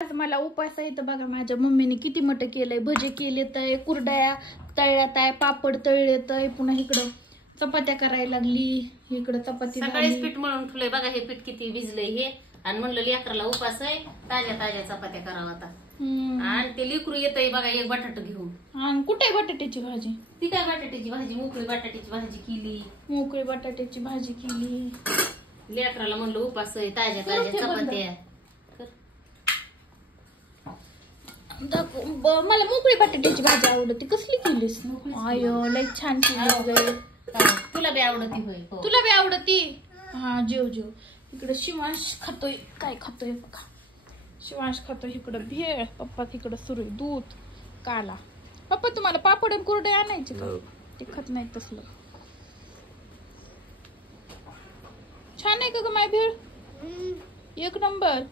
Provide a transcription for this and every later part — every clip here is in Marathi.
आज मला उपास आहे तर बघा माझ्या मम्मीने किती मट केलंय. भजे केले तय, कुरड्या तळल्यात आहे, पापड तळले तय, पुन्हा इकडं चपात्या करायला लागली. इकडं चपाती सकाळीच पीठ मळून ठेवलंय बघा. हे पीठ किती भिजलंय हे. आणि म्हणलं लेकराला उपास आहे, ताज्या ताज्या चपात्या करावा आता. आणि ते लेकरू येतंय बघा एक बटाटा घेऊन. आणि कुठे बटाट्याची भाजी? ती काय बटाट्याची भाजी, मोकळी बटाट्याची भाजी केली. मोकळी बटाट्याची भाजी केली. लेकराला म्हणलं उपास आहे, ताज्या ताज्या चपात्या. मला मोकळी बटाट्याची भाजी आवडते. कसली केलीस? आयो लय छान केली. तुला बी आवडती होय? तुला बी आवडती? हा जेव जेव. इकडे शिवांश खातोय. काय खातोय बघा. शिवांश खातोय इकडं भेळ. पप्पा तिकडं सुरू आहे दूध काला. पप्पा तुम्हाला पापड आणि कुरडे आणायचे का? ते खात नाही तसलं. छान आहे का ग माय भेळ? एक नंबर.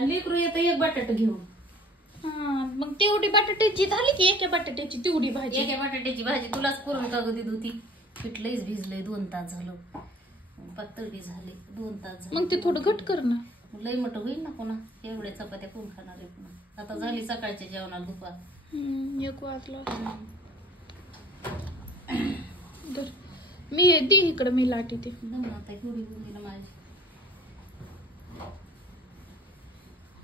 लेकरू येतं एक बटाटा घेऊन. हा मग तेवढी बटाट्याची झाली की एका बटाट्याची तेवढी भाजी. एका बटाट्याची भाजी तुलाच करून का गं होती. पीठ लईच भिजलंय. 2 तास झालं. पातळ बी झाले. 2 तास झाले. मग ते थोडं घट कर ना. लई मोठं होईल ना पुन्हा. एवढ्या चपात्या कोण खाणार आहे पुन्हा. आता झाली सकाळच्या जेवणाला दुपार. 1 वाजला. मी दे इकडं मी लाटी ते. आता एवढी होईल माझी.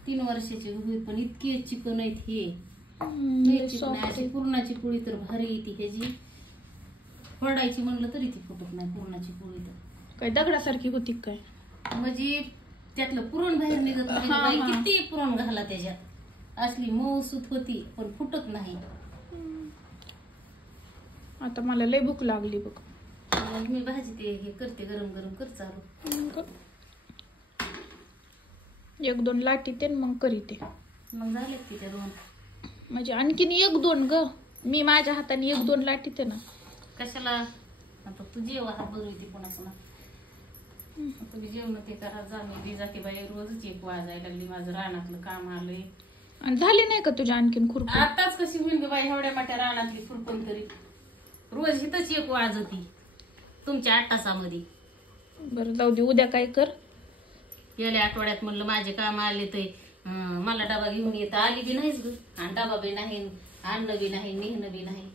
3 वर्षाची होईल पण इतके चिकन आहेत हे. अशी पुरणाची पोळी तर भारी येते ह्याची. फोडायची म्हणलं तरी ती फुटत नाही पुरणाची पोळी. तर काय दगडासारखी होती काय? म्हणजे त्यातलं पुरण बाहेर निघत नाही. किती पुरण घाला त्याच्यात. असली मऊसूत होती पण फुटत नाही. आता मला लय भूक लागली बघ. मी भाजी ते हे करते गरम गरम कर चालू. 1-2 लाटी ते मग करीते. मग झाले तिथे 2. म्हणजे आणखीन 1-2 ग. मी माझ्या हाताने 1-2 लाटीते ना. कशाला आता तू जेव हात बरवते पुन्हा पुन्हा. तुम्ही जेवण ते करा. जा मी बी जाते बाई. रोजच 1 वाजायला लागली. माझं रानातलं काम आलंय. आणि झाली नाही का तुझ्या आणखीन खुरपण? आताच कशी होईल ग बाई एवढ्या मोठ्या रानातली खुरपण तरी. रोज हिथंच 1 वाजती तुमच्या 8 तासामध्ये. बरं जाऊ दे. उद्या काय कर. गेल्या आठवड्यात म्हणलं माझे काम आले तर मला डबा घेऊन येत आली बी नाहीच ग. आणि डबा बी नाही, आणणं बी नाही, नेहणं बी नाही.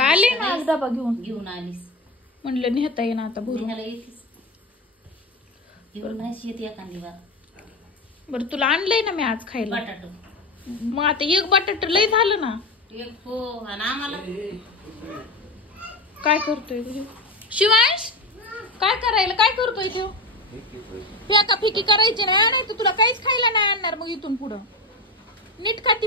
आले ना आज डबा घेऊन आलीस म्हणलं नेहता येईन आता भरून. नेहाला येतीस घेऊन नाहीच येते एखादी बार. बरं तुला आणलंय ना मी आज खायला बटाटो. मग आता 1 बटाट लय झालं ना. हो आणि आम्हाला काय करतोय शिवांश? काय करायला काय करतोय तो? फेका फिकी करायची नाही. नाही तर तुला काहीच खायला नाही आणणार मग इथून पुढं. नीट खाती